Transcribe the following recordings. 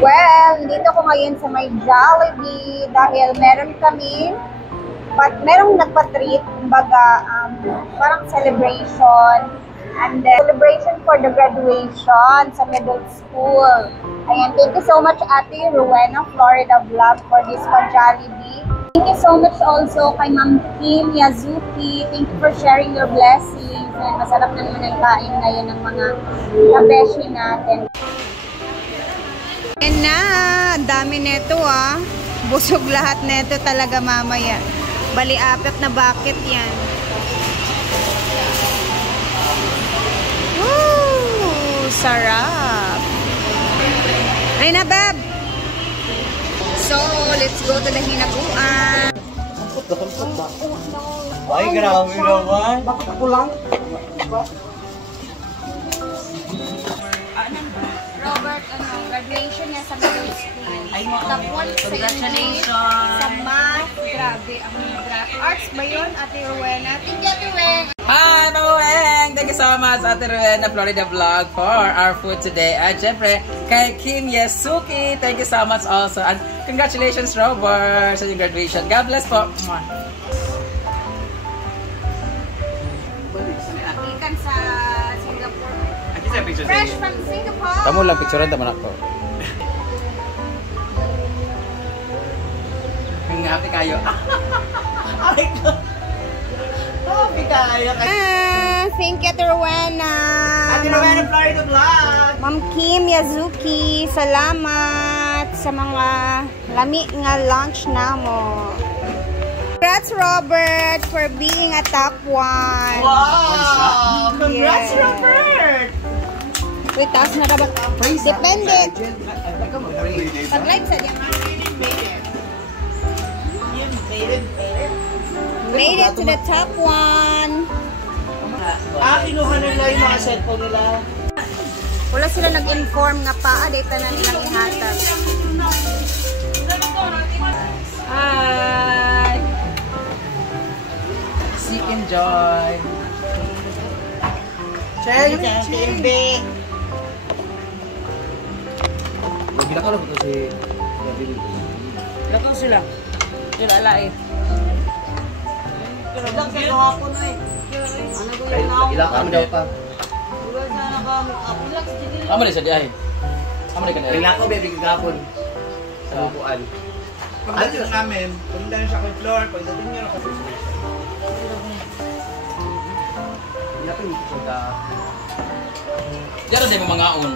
Well, dito ko ngayon sa may Jollibee dahil meron kami, merong nagpa-treat, kumbaga, parang celebration, and then celebration for the graduation sa middle school. Ayan, thank you so much Ate Rowena, Florida Vlog, for this for Jollibee. Thank you so much also kay Ma'am Kim Yazuki. Thank you for sharing your blessings. And masarap na naman ang kain ngayon ng mga kabeshi natin. Ayan na, ang dami neto Busog lahat neto talaga mamaya. Bali apat na bucket yan. Woo! Sarap! Ay na, Bab! So, let's go to the hinaguan. Ay, grabe naman. Bakit ako lang? Robert, graduation niya sa middle school. Ay, tapon sa congratulations. Sa math. Grabe, ang arts ba yun, Ate Rowena? Thank you, Ate Rowena. Hi, Mama Weng! Thank you so much, Ate Rowena, Florida Vlog, for our food today. At syempre, kay Kim Yazuki, thank you so much also. And congratulations, Robert, sa yung graduation. God bless po. Ikan sa Singapore. Fresh from Singapore. Kamu lang picturean naman ako. Happy kayo. Ay ko. Happy kayo. Thank you, Ate Rowena. Ate Rowena, Florida Vlog. Ma'am Kim Yazuki, salamat sa mga lami nga lunch namo. Congrats, Robert, for being a top 1. Wow! Congrats, Yeah. Robert! Wait, taas na dapat. Depende. Pag-live sa diyan. Made it to the top 1. Kinuha nila yung mga cellphone nila. Wala sila nag-inform nga data na nilang ihatag. Hi! Seek and joy. Chen! Lagi na ka lang ito si Lakaw sila. Sila alay. Ilang sa kahapon ay. Ano ko yung Lagi lang kami daw pa. Ulan sana kami. Relax, sige. Amo na sa diay. Amo na kanila. Lagi ako, baby, kagapon. Sa lupuan. Pagdating namin, pumunta na siya kay Flor, pagdating niya ako sa station. Lapin mo siya ka. Diyan sa mga on.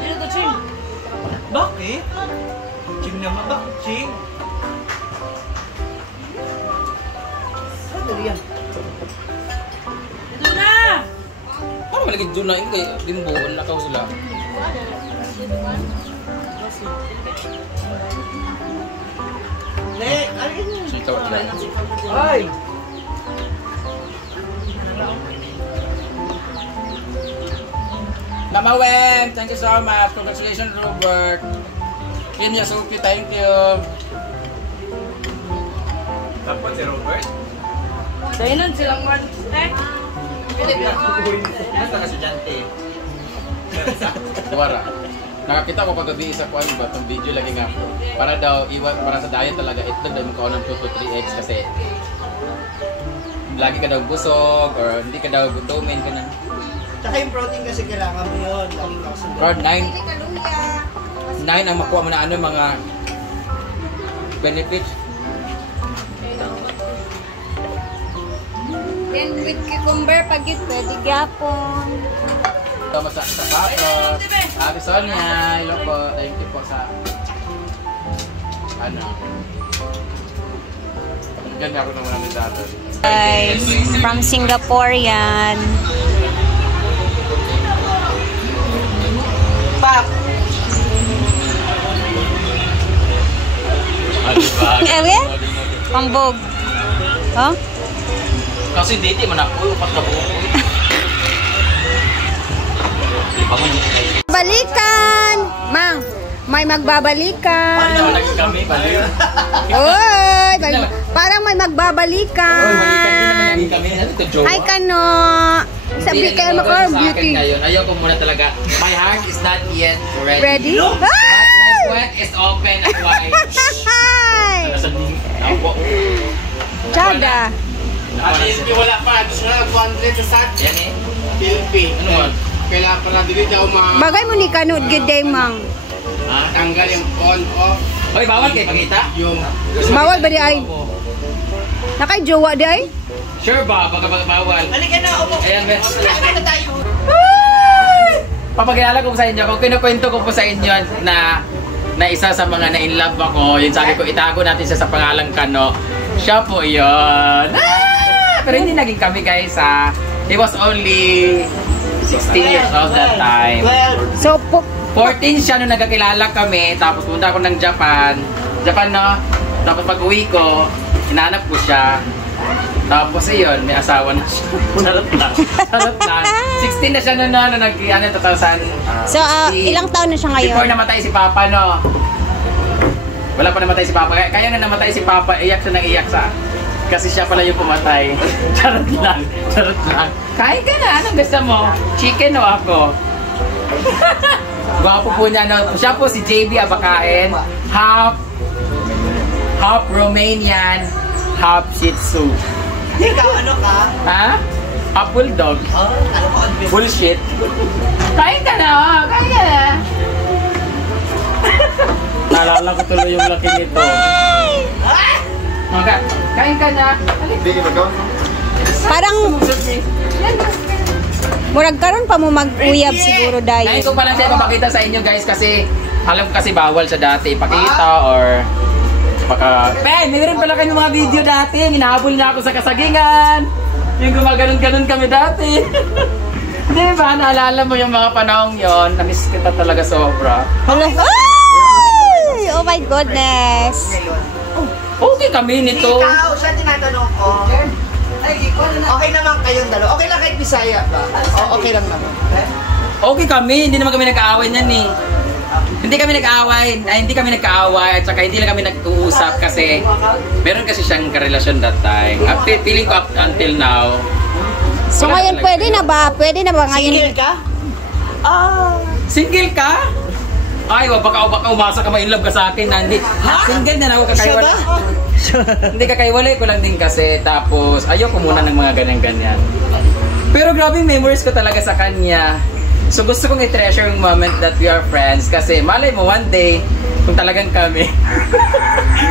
Dito to, Ching. Bakit? Ching naman, bakit Ching? Ano yan? Dito na! Paano malagid doon na yun kay Limbo? Lakaw sila. Le, alin yun? Sitaw sila. Ay! Mama Weng, thank you so much. Congratulations, Robert. Kim Yazuki, thank you. Tapos si Robert? Dahil nun silang one. Nasa ka si Jante? Duwara. Nakakita ko kagabi sa kuan ba tong video lagi nga para daw iwan para sa diet talaga ito daw mo ng 2 to 3 eggs kasi lagi ka daw busog or hindi ka daw gutumin ka na. Tsaka yung protein kasi kailangan mo yun. Laging kasunod. Or 9 Kaluya. ang makuha mo na ano mga benefits. Then with cucumber, pag yun, pwede gyapon. Tama sa sapatos. Ate Sonia, hello po. Thank you po sa ano. Ganyan ako naman ang dati. Guys, from Singapore yan. Pak! Ewe? Pambog. Huh? Kasi dito man ako, pagkabuo. Balikan! Mang, may magbabalikan. Paano naman naging kami? Baliw. Uy! Parang may Balikan din naman magbabalikan. naging kami. Ano ito, jowa? Hi, Kano! Sabi Hindi kayo naluluto maka sa akin beauty. ngayon. Ayoko muna talaga. My heart is not yet ready. Ready? But my puwet is open and wide. Hi! Chada. Wala pa. Gusto na 200 sa sat. Yan eh. PLP. Ano man? Kailangan pala dili daw Bagay mo ni kanod gid day mang. tanggal yung on, off, Hoy, bawal kayo pagkita? yung... Bawal ba di ay? Nakay jowa di ay? Sure ba? Baka bawal. Halika na, upo. Ayan, Ben. Halika na tayo. Papakilala ko sa inyo, kung kinukwento ko po sa inyo na isa sa mga na-inlove ako, yun sabi ko, itago natin siya sa pangalang Kano. Siya po yun. Pero hindi naging kami guys ha. He was only 16 years old that time. So, 14 siya nung nagkakilala kami, tapos punta ako ng Japan. Japan no? Tapos pag uwi ko, hinanap ko siya. Tapos yun, may asawa na siya. Charot lang. Charot lang. 16 na siya noon, nag-ano, 2000. so ilang taon na siya ngayon? Before namatay si Papa, no? Wala pa namatay si Papa. Kaya nga namatay si Papa, iyak siya nang iyak sa... Kasi siya pala yung pumatay. Charot lang. Charot lang. Kain ka na. Anong gusto mo? Chicken o ako? Gwapo po niya, no? Siya po si JB Abakain. Half Romanian, half Shih Tzu. Ikaw, ano ka? Ha? Half Bulldog. Oh, ano ka? Bullshit. Kain ka na, oh. Kain ka na. Naalala ko tuloy yung laki nito. Okay. Kain ka na. Hindi, magawa. Parang murag karon pa mo mag-uyab siguro Ngayon dahil. ko pa lang siya ipapakita sa inyo guys kasi alam ko kasi bawal siya dati ipakita or baka... Ben, mayroon pala kayong mga video dati. Hinahabol niya ako sa kasagingan. Yung gumaganon-ganon kami dati. Di ba? Naalala mo yung mga panahong yon. Namiss kita talaga sobra. Hala. Ay! Oh my goodness. Okay kami nito. Ikaw, siya tinatanong ko. Okay naman kayong dalawa. Okay lang kahit Bisaya ba? O, okay lang naman. Okay kami. Hindi naman kami nag-aaway niyan eh. Hindi kami nagkaaway at saka hindi lang kami nag-uusap kasi meron kasi siyang karelasyon that time. Feeling ko up until now. So wala ngayon talaga. pwede na ba ngayon? Single ka? Single ka? Ay, baka umasa ka ma-inlove ka sa akin. Hindi. Single na ako kakaiwalay. Hindi kakaiwalay ko lang din kasi. Tapos, ayoko muna ng mga ganyan-ganyan. Pero grabe memories ko talaga sa kanya. So gusto kong i-treasure yung moment that we are friends. Kasi malay mo one day, kung talagang kami.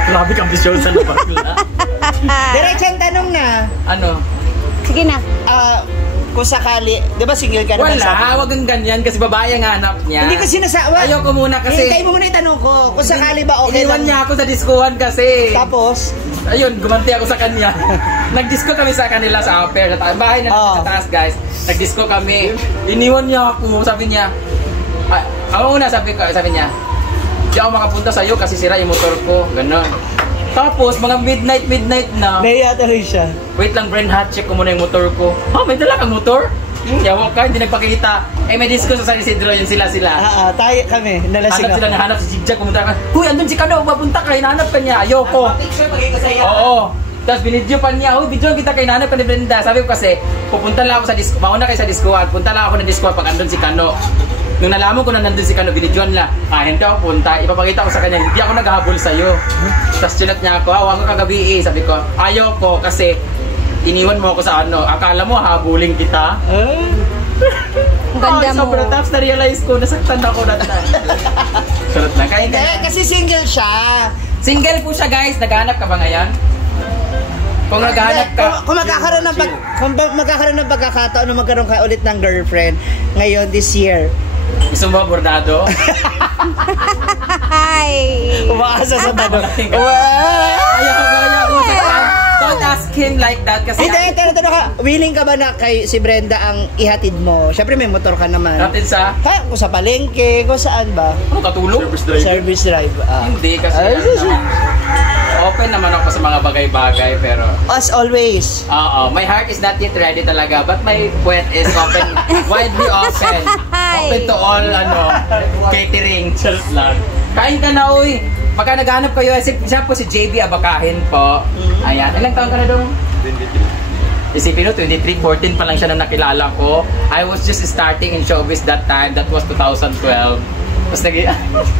Grabe kang bisyosa na bakla. Diretsang tanong na. Ano? Sige na. Kung sakali, di ba single ka naman sa Wala, wag kang ganyan kasi babae ang hanap niya. Hindi ko sinasawa. Ayoko muna kasi. Hintay mo muna itanong ko. Kung sakali ba okay Iniwan niya ako sa diskuhan kasi. Tapos? Ayun, gumanti ako sa kanya. Nag-disco kami sa kanila sa upper. Sa bahay na sa taas, guys. Nag-disco kami. Iniwan niya ako. Sabi niya, ako una sabi niya, di ako makapunta sa'yo kasi sira yung motor ko. Ganon. Tapos, mga midnight na. Naiya tuloy siya. Wait lang, Bren, hat check ko muna yung motor ko. May dala kang motor? Yawa ka, hindi nagpakita. May disco sa San Isidro, yun sila. Tayo kami. Hanap sila, nahanap si Jigjag, pumunta ka. Huy, andun si Kano, mapunta ka, hinahanap ka niya. Ayoko. Picture pagay ko sa'yo. Oo. Tapos binidyo pa niya, huy, video kita kay nanay pa ni Brenda. Sabi ko kasi, pupunta lang ako sa disco, mauna kayo sa discoan, punta lang ako ng discoan pag andun si Kano. Nung nalaman ko na nandun si Kano, binidyoan lang, hindi ako punta, ipapakita ko sa kanya, hindi ako naghahabol sa'yo. Tapos chinat niya ako, ako kagabi sabi ko, ayoko kasi iniwan mo ako sa ano, akala mo habulin kita. Ang ganda mo. Sobrang tapos na-realize ko, nasaktan ako na tayo. Sarot na, kain ka. Kasi single siya. Single po siya guys, naghanap ka ba ngayon? Kung naghanap ka, Kung magkakaroon ng pagkakataon na magkaroon ka ulit ng girlfriend ngayon this year. gusto mo bordado? Hi. Umaasa sa tanong. Ayaw ko. Don't ask him like that kasi Hindi, tanong ka, willing ka ba na kay si Brenda ang ihatid mo? Siyempre may motor ka naman. natin sa Kaya kung sa palengke, kung saan ba? ano katulog? Service drive. Hindi kasi Ay, open naman ako sa mga bagay-bagay pero As always. my heart is not yet ready talaga but my puwet is open, widely open. Open to all catering. Charot lang. Kain ka na uy. Pagka naghanap kayo, siya po si JB Abakain po. Ayan. Ilang taon ka na doon? Isipin mo, 23, 14 pa lang siya nung nakilala ko. I was just starting in showbiz that time. That was 2012. Tapos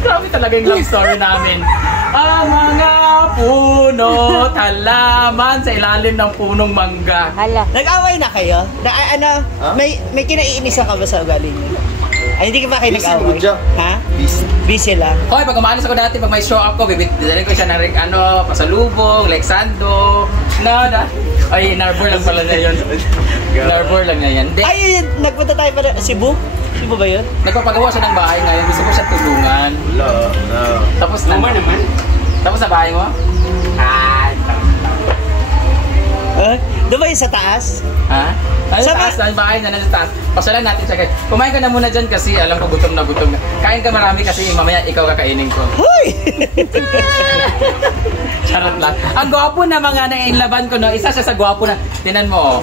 grabe talaga yung love story namin. Ang mga puno, halaman sa ilalim ng punong mangga. Hala. Nag-away na kayo? May kinaiinisan ka ba sa ugali niyo? Ay, hindi ka ba kayo Busy nag-away? mo dyan. Ha? Busy. Busy lang. Hoy, pag umaalis ako dati, pag may show up ko, bibigyan ko siya ng pasalubong, Lexando, ay, Narbor lang pala na yun. Narbor lang na yan. Ay, nagpunta tayo para Cebu? Cebu ba yun? Nagpapagawa siya ng bahay ngayon. Gusto ko siya tulungan. Wala. No. Tapos na naman. Tapos na bahay mo? Doon ba yung sa taas? Ha? Ano sa Sama- taas? Ang bahay na nasa taas. Pasyalan natin siya. Kumain ka na muna dyan kasi alam ko gutom na gutom. Kain ka marami kasi mamaya ikaw kakainin ko. Hoy! Charot lang. Ang gwapo na mga nainlaban ko, no? Isa siya sa gwapo na. Tinan mo, oh.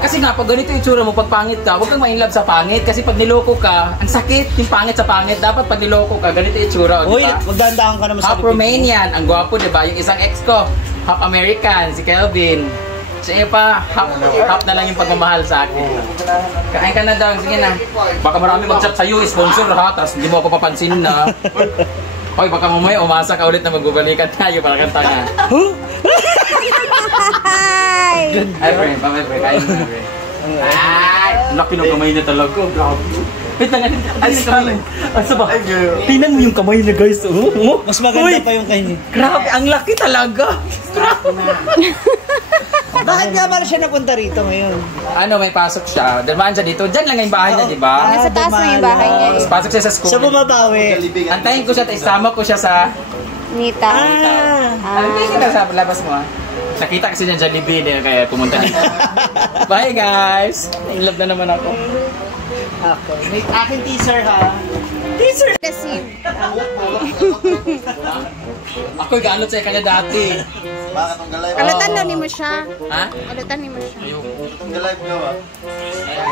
Kasi nga, pag ganito yung itsura mo, pag pangit ka, huwag kang mainlove sa pangit. Kasi pag niloko ka, ang sakit yung pangit sa pangit. Dapat pag niloko ka, ganito yung itsura, oh, Uy, diba? magdandahan ka naman sa Half Romanian, ang gwapo, diba? Yung isang ex ko, half American, si Kelvin. Siya pa, half na lang yung pagmamahal sa akin. Kain ka na daw, sige na. Baka marami mag-chat sa'yo, sponsor ha, tapos hindi mo ako papansinin na. Hoy, baka mamaya umasa ka ulit na magbabalikan tayo para kang tanga. Hi! Ay, friend, pre, kain mo na, pre. Ay, laki ng kamay niya talaga. Wait lang, ay, kamay. Ang saba. Tingnan mo yung kamay niya, guys. Mas maganda pa yung kainin. Grabe, ang laki talaga. Bakit nga pala siya napunta rito ngayon? Ano, may pasok siya. Dalmaan siya dito. Diyan lang yung bahay niya, di ba? Nasa taas na yung bahay niya Tapos eh. pasok siya sa school. Sa bumabawi. Antayin ko siya, isama ko siya sa... Nita. Antayin kita sa labas mo, ha? Nakita kasi niya Jollibee niya, kaya pumunta dito. Bye, guys! In love na naman ako. Okay. May aking teaser ha. Teaser! Kasi, Ako'y galot sa kanya dati. Bakit ang galay? alatan daw ni mo siya. Ha? Alatan ni mo siya. Ayoko. Ang galay mo ba? Ayan.